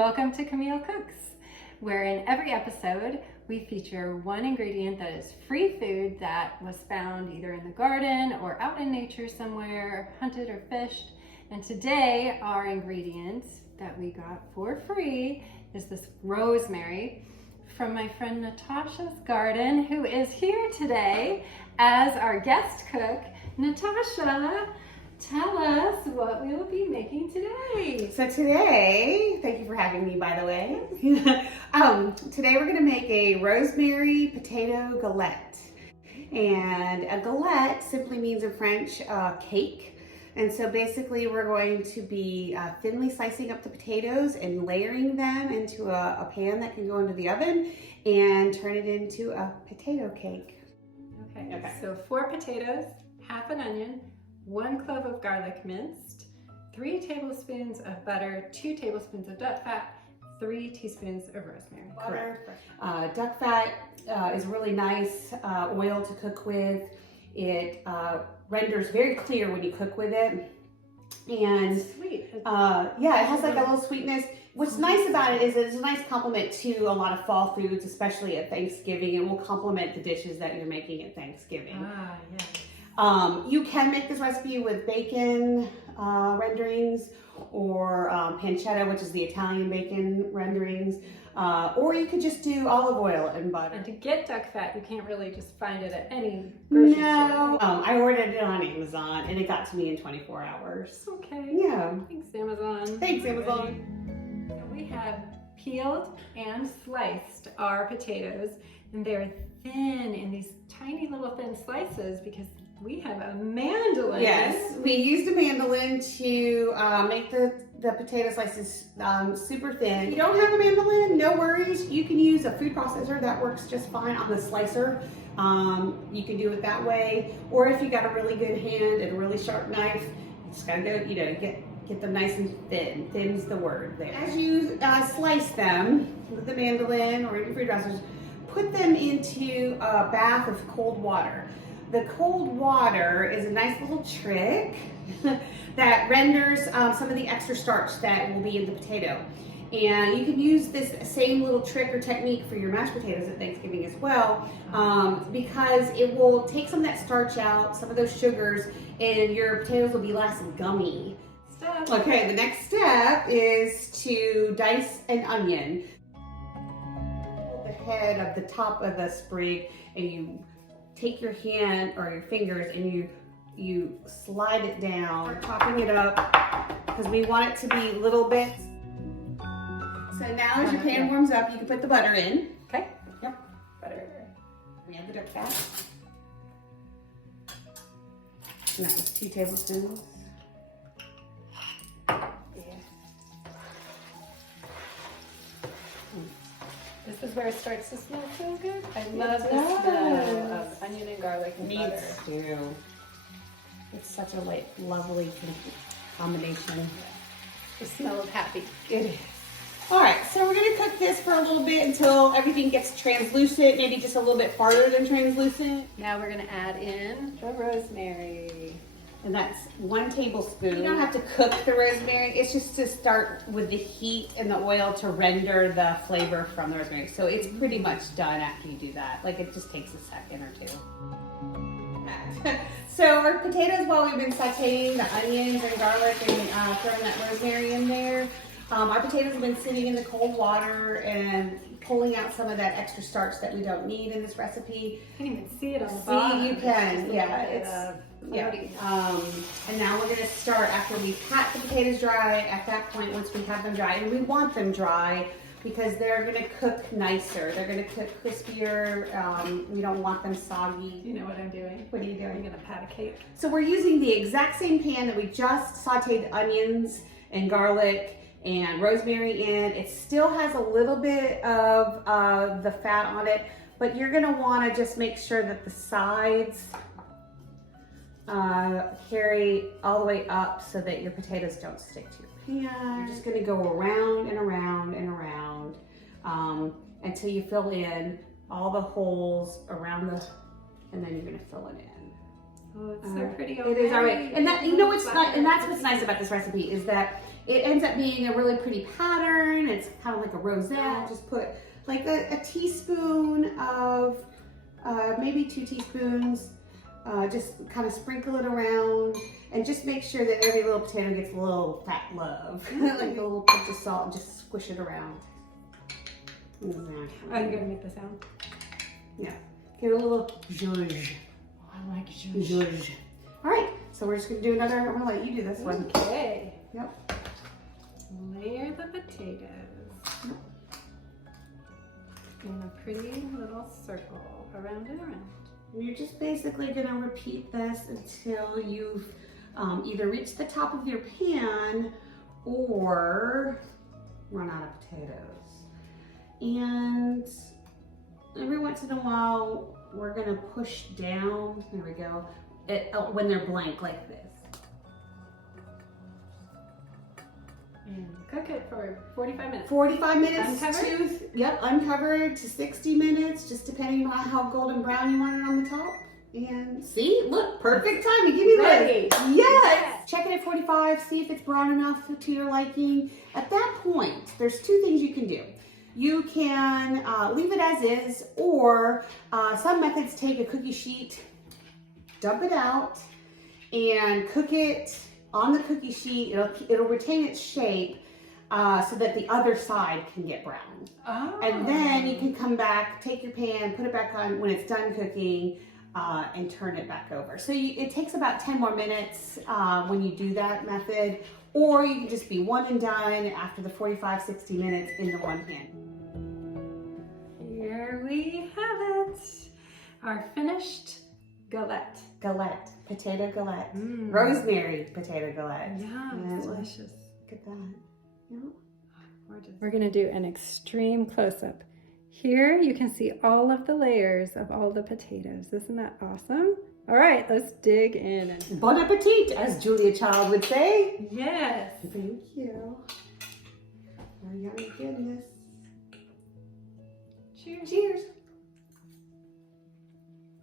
welcome to Camille Cooks, where in every episode we feature one ingredient that is free food that was found either in the garden or out in nature somewhere, hunted or fished. And today our ingredient that we got for free is this rosemary from my friend Natasha's garden, who is here today as our guest cook. Natasha, tell us what we will be making today. So today, thank you for having me, by the way. Today we're gonna make a rosemary potato galette. And a galette simply means in French, cake. And so basically we're going to be thinly slicing up the potatoes and layering them into a pan that can go into the oven and turn it into a potato cake. Okay. So 4 potatoes, half an onion, 1 clove of garlic minced, 3 tablespoons of butter, 2 tablespoons of duck fat, 3 teaspoons of rosemary. Correct. Duck fat is really nice oil to cook with. It renders very clear when you cook with it. And sweet. Yeah, it has like a little sweetness. What's nice about it is it's a nice complement to a lot of fall foods, especially at Thanksgiving. It will complement the dishes that you're making at Thanksgiving. Yes. You can make this recipe with bacon renderings or pancetta, which is the Italian bacon renderings, or you could just do olive oil and butter. And to get duck fat, you can't really just find it at any grocery store. I ordered it on Amazon and it got to me in 24 hours. Okay. Yeah. Thanks, Amazon. Thanks, Amazon. So we have peeled and sliced our potatoes, and they're thin in these tiny little thin slices because we have a mandolin. Yes, we used a mandolin to make the potato slices super thin. If you don't have a mandolin, no worries. You can use a food processor. That works just fine on the slicer. You can do it that way. Or if you got a really good hand and a really sharp knife, you just gotta go, get them nice and thin. Thin's the word there. As you slice them with the mandolin or your food processors, put them into a bath of cold water. The cold water is a nice little trick that renders some of the extra starch that will be in the potato. And you can use this same little trick or technique for your mashed potatoes at Thanksgiving as well, because it will take some of that starch out, some of those sugars, and your potatoes will be less gummy. Okay, the next step is to dice an onion. Hold the head of the top of the sprig and you take your hand or your fingers and you slide it down, chopping it up because we want it to be little bits. So now as your pan warms up, you can put the butter in. Okay. Yep. Butter. We have the duck fat. And that was 2 tablespoons. This is where it starts to smell so good. I love the smell of onion and garlic and butter. Me too. It's such a lovely combination. The smell of happy. It is. All right, so we're gonna cook this for a little bit until everything gets translucent, maybe just a little bit farther than translucent. Now we're gonna add in the rosemary. And that's 1 tablespoon. You don't have to cook the rosemary. It's just to start with the heat and the oil to render the flavor from the rosemary. So it's pretty much done after you do that. Like it just takes a second or 2. So our potatoes, while we've been sauteing the onions and garlic and throwing that rosemary in there, our potatoes have been sitting in the cold water and pulling out some of that extra starch that we don't need in this recipe. You can even see it on the bottom. See, you can, yeah. And now we're gonna start after we pat the potatoes dry. At that point, once we have them dry, and we want them dry because they're gonna cook nicer. They're gonna cook crispier. We don't want them soggy. You know what I'm doing? What are you doing? I'm gonna pat a cake. So we're using the exact same pan that we just sauteed onions and garlic and rosemary in. It still has a little bit of the fat on it, but you're gonna wanna just make sure that the sides carry all the way up so that your potatoes don't stick to your pan. You're just gonna go around and around and around until you fill in all the holes around and then you're gonna fill it in. Oh, it's so pretty. It is already, and that, you know what's not, and that's what's nice about this recipe is that it ends up being a really pretty pattern. It's kind of like a rosette. Just put like a teaspoon of, maybe 2 teaspoons, just kind of sprinkle it around and just make sure that every little potato gets a little fat love. Like a little pinch of salt and just squish it around. Exactly. Are you gonna make the sound? Yeah. Give it a little zhuzh. Oh, I like zhuzh. Zhuzh. All right, so we're just gonna do another, I'm gonna let you do this one. Okay. Yep. Layer the potatoes in a pretty little circle around and around. You're just basically gonna repeat this until you've either reached the top of your pan or run out of potatoes. And every once in a while, we're gonna push down, there we go, when they're blank like this. And cook it for 45 minutes. 45 minutes Uncovered? uncovered to 60 minutes, just depending on how golden brown you want it on the top. And see, look, perfect timing. Give me Ready. this. Yes. Check it at 45, see if it's brown enough to your liking. At that point, there's 2 things you can do. You can leave it as is, or some methods take a cookie sheet, dump it out, and cook it on the cookie sheet. It'll retain its shape so that the other side can get brown. Oh. And then you can come back, take your pan, put it back on when it's done cooking, and turn it back over. So it takes about 10 more minutes when you do that method, or you can just be one and done after the 45, 60 minutes into one pan. Here we have it. Our finished galette. Gallette, potato galette. Mm. Rosemary potato galette. Yeah, Yeah, delicious. Look at that. Yeah. Gorgeous. We're gonna do an extreme close-up. Here you can see all of the layers of all the potatoes. Isn't that awesome? All right, let's dig in. Bon appetit, as Julia Child would say. Yes. Thank you. Oh, yummy goodness. Cheers. Cheers.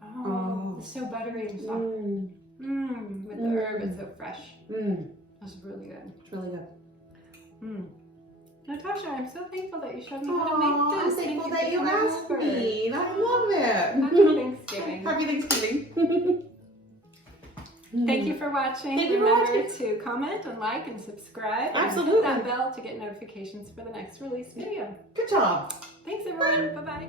Oh, it's so buttery and soft. With the herb, it's so fresh. That's really good. It's really good. Natasha, I'm so thankful that you showed me how to make this. I'm thankful Thank that you you for coming asked over. me. I love it. Happy Thanksgiving. Happy Thanksgiving. Thank you for watching. Thank you for Remember watching. to comment and like and subscribe. Absolutely. And hit that bell to get notifications for the next release video. Good job. Thanks everyone. Bye-bye.